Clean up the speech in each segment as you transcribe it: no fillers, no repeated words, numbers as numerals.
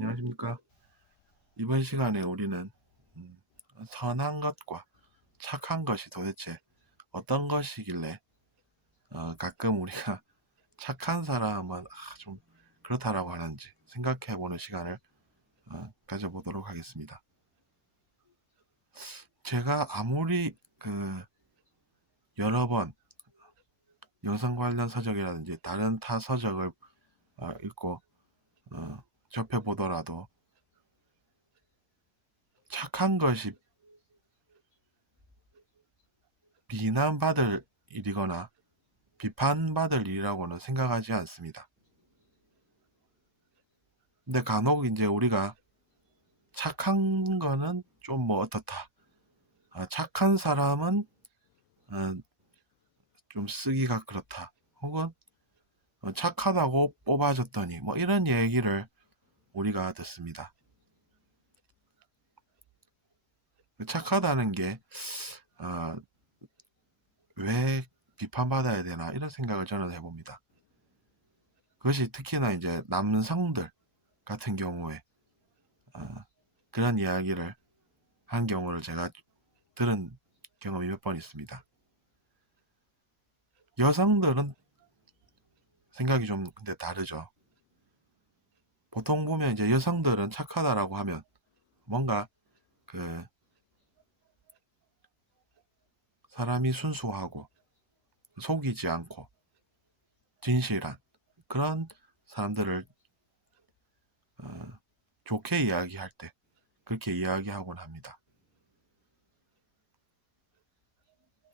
안녕하십니까. 이번 시간에 우리는 음, 선한 것과 착한 것이 도대체 어떤 것이길래 가끔 우리가 착한 사람은 좀 그렇다라고 하는지 생각해보는 시간을 가져보도록 하겠습니다. 제가 아무리 여러 번 영상 관련 서적이라든지 다른 타 서적을 읽고 접해보더라도 착한 것이 비난받을 일이거나 비판받을 일이라고는 생각하지 않습니다. 근데 간혹 이제 우리가 착한 거는 좀 뭐 어떻다. 착한 사람은 어, 좀 쓰기가 그렇다. 혹은 착하다고 뽑아줬더니 뭐 이런 얘기를 우리가 듣습니다. 착하다는 게 어, 왜 비판받아야 되나 이런 생각을 저는 해봅니다. 그것이 특히나 이제 남성들 같은 경우에 어, 그런 이야기를 한 경우를 제가 들은 경험이 몇 번 있습니다. 여성들은 생각이 좀 근데 다르죠. 보통 보면 이제 여성들은 착하다라고 하면 뭔가 그 사람이 순수하고 속이지 않고 진실한 그런 사람들을 어, 좋게 이야기할 때 그렇게 이야기하곤 합니다.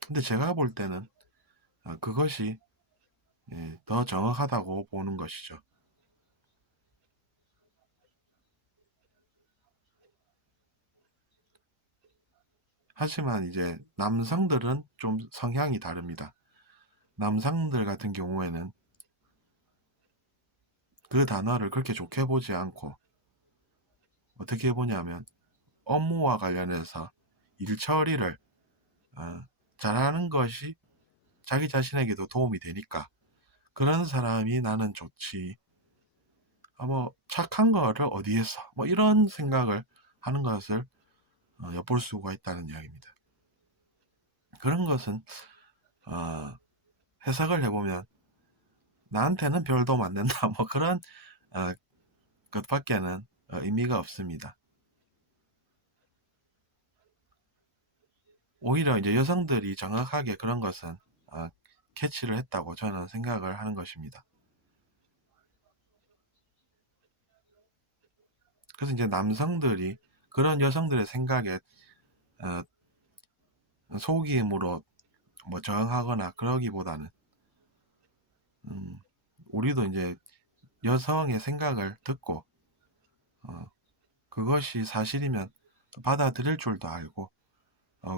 근데 제가 볼 때는 그것이 더 정확하다고 보는 것이죠. 하지만 이제 남성들은 좀 성향이 다릅니다. 남성들 같은 경우에는 그 단어를 그렇게 좋게 보지 않고 어떻게 보냐면 업무와 관련해서 일 처리를 어, 잘하는 것이 자기 자신에게도 도움이 되니까 그런 사람이 나는 좋지. 뭐 착한 거를 어디에서 뭐 이런 생각을 하는 것을 엿볼 수가 있다는 이야기입니다. 그런 것은 어, 해석을 해보면 나한테는 별 도움 안 된다 뭐 그런 어, 것밖에는 의미가 없습니다. 오히려 이제 여성들이 정확하게 그런 것은 캐치를 했다고 저는 생각을 하는 것입니다. 그래서 이제 남성들이 그런 여성들의 생각에 어, 속임으로 뭐 저항하거나 그러기보다는 음, 우리도 이제 여성의 생각을 듣고 어, 그것이 사실이면 받아들일 줄도 알고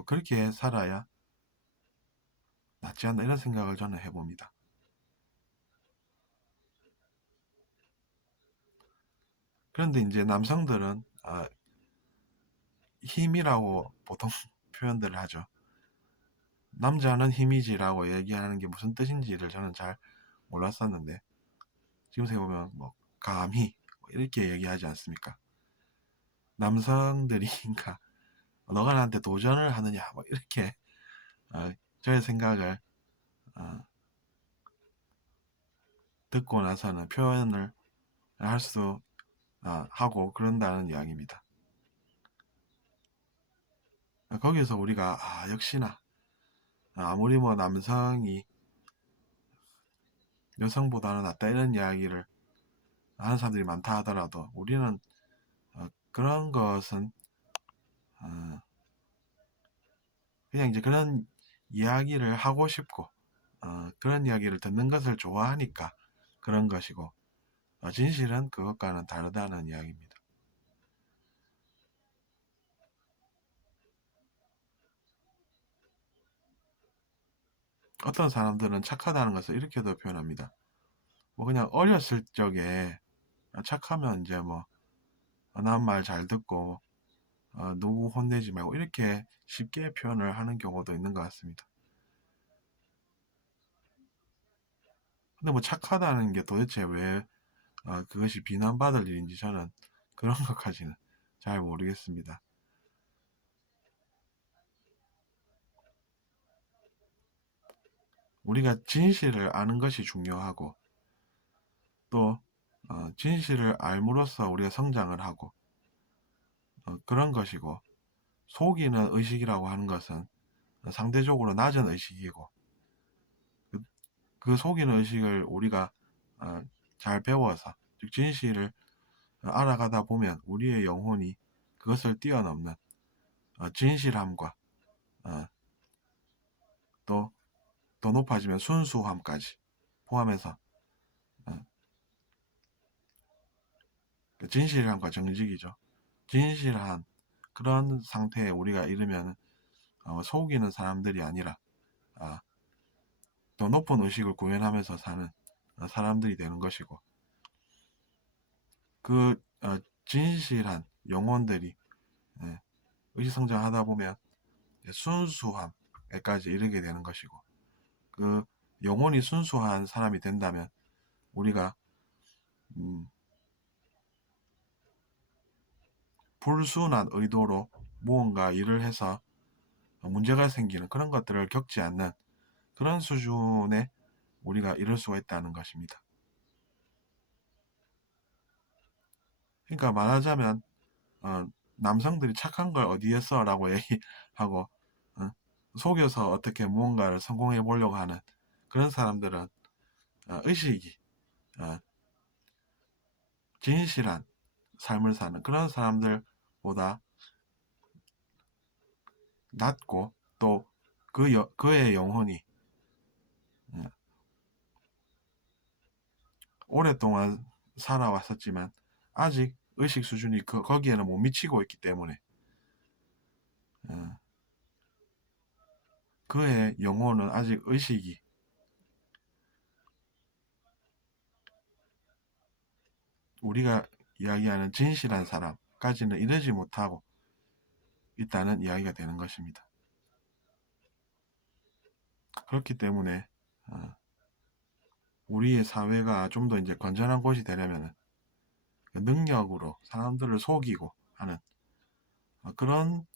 그렇게 살아야 낫지 않나 이런 생각을 저는 해봅니다. 그런데 이제 남성들은 힘이라고 보통 표현들을 하죠. 남자는 힘이지라고 얘기하는 게 무슨 뜻인지를 저는 잘 몰랐었는데 지금 생각해보면 뭐 감히 이렇게 얘기하지 않습니까? 남성들이 그러니까 너가 나한테 도전을 하느냐 뭐 이렇게 저의 생각을 어, 듣고 나서는 표현을 할 수 하고 그런다는 이야기입니다. 거기서 우리가 역시나 아무리 뭐 남성이 여성보다는 낫다 이런 이야기를 하는 사람들이 많다 하더라도 우리는 그런 것은 어, 그냥 이제 그런 이야기를 하고 싶고 그런 이야기를 듣는 것을 좋아하니까 그런 것이고 진실은 그것과는 다르다는 이야기입니다. 어떤 사람들은 착하다는 것을 이렇게도 표현합니다. 뭐 그냥 어렸을 적에 착하면 이제 뭐 난 말 잘 듣고 누구 혼내지 말고 이렇게 쉽게 표현을 하는 경우도 있는 것 같습니다. 근데 뭐 착하다는 게 도대체 왜 그것이 비난받을 일인지 저는 그런 것까지는 잘 모르겠습니다. 우리가 진실을 아는 것이 중요하고 또 진실을 알므로써 우리가 성장을 하고 그런 것이고, 속이는 의식이라고 하는 것은 상대적으로 낮은 의식이고, 그 속이는 의식을 우리가 잘 배워서, 즉 진실을 알아가다 보면 우리의 영혼이 그것을 뛰어넘는 진실함과 또 더 높아지면 순수함까지 포함해서 진실함과 정직이죠. 진실한 그런 상태에 우리가 이르면 속이는 사람들이 아니라 더 높은 의식을 구현하면서 사는 사람들이 되는 것이고, 그 진실한 영혼들이 의식성장하다 보면 순수함에까지 이르게 되는 것이고, 그 영혼이 순수한 사람이 된다면 우리가 불순한 의도로 무언가 일을 해서 문제가 생기는 그런 것들을 겪지 않는 그런 수준에 우리가 이룰 수가 있다는 것입니다. 그러니까 말하자면 남성들이 착한 걸 어디에 써라고 얘기하고 속여서 어떻게 무언가를 성공해 보려고 하는 그런 사람들은 의식이 진실한 삶을 사는 그런 사람들보다 낮고, 또 그의 영혼이 오랫동안 살아왔었지만 아직 의식 수준이 거기에는 못 미치고 있기 때문에 그의 영혼은 아직 의식이 우리가 이야기하는 진실한 사람까지는 이르지 못하고 있다는 이야기가 되는 것입니다. 그렇기 때문에 우리의 사회가 좀 더 이제 건전한 곳이 되려면 능력으로 사람들을 속이고 하는 그런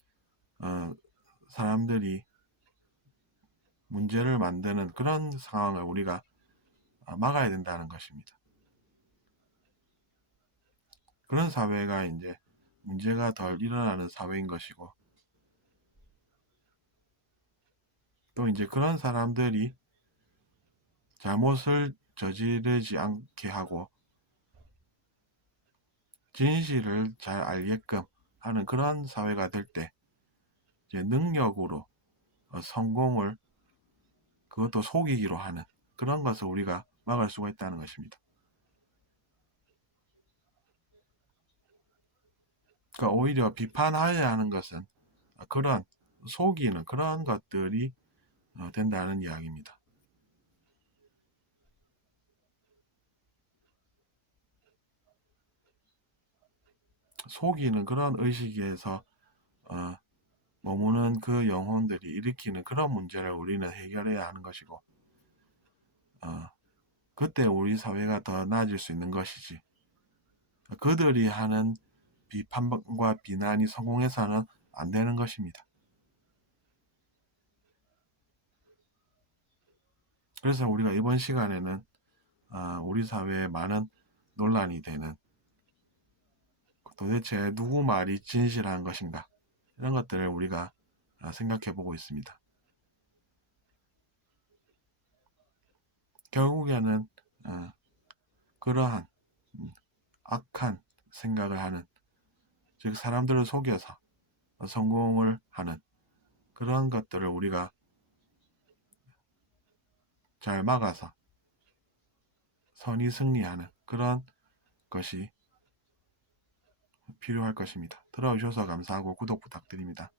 사람들이 문제를 만드는 그런 상황을 우리가 막아야 된다는 것입니다. 그런 사회가 이제 문제가 덜 일어나는 사회인 것이고, 또 이제 그런 사람들이 잘못을 저지르지 않게 하고 진실을 잘 알게끔 하는 그런 사회가 될 때 이제 능력으로 성공을, 그것도 속이기로 하는 그런 것을 우리가 막을 수가 있다는 것입니다. 그러니까 오히려 비판하여야 하는 것은 그런 속이는 그런 것들이 된다는 이야기입니다. 속이는 그런 의식에서 머무는 그 영혼들이 일으키는 그런 문제를 우리는 해결해야 하는 것이고, 그때 우리 사회가 더 나아질 수 있는 것이지, 그들이 하는 비판과 비난이 성공해서는 안 되는 것입니다. 그래서 우리가 이번 시간에는 우리 사회에 많은 논란이 되는, 도대체 누구 말이 진실한 것인가, 이런 것들을 우리가 생각해 보고 있습니다. 결국에는 그러한 악한 생각을 하는, 즉 사람들을 속여서 성공을 하는 그런 것들을 우리가 잘 막아서 선이 승리하는 그런 것이 필요할 것입니다. 들어주셔서 감사하고 구독 부탁드립니다.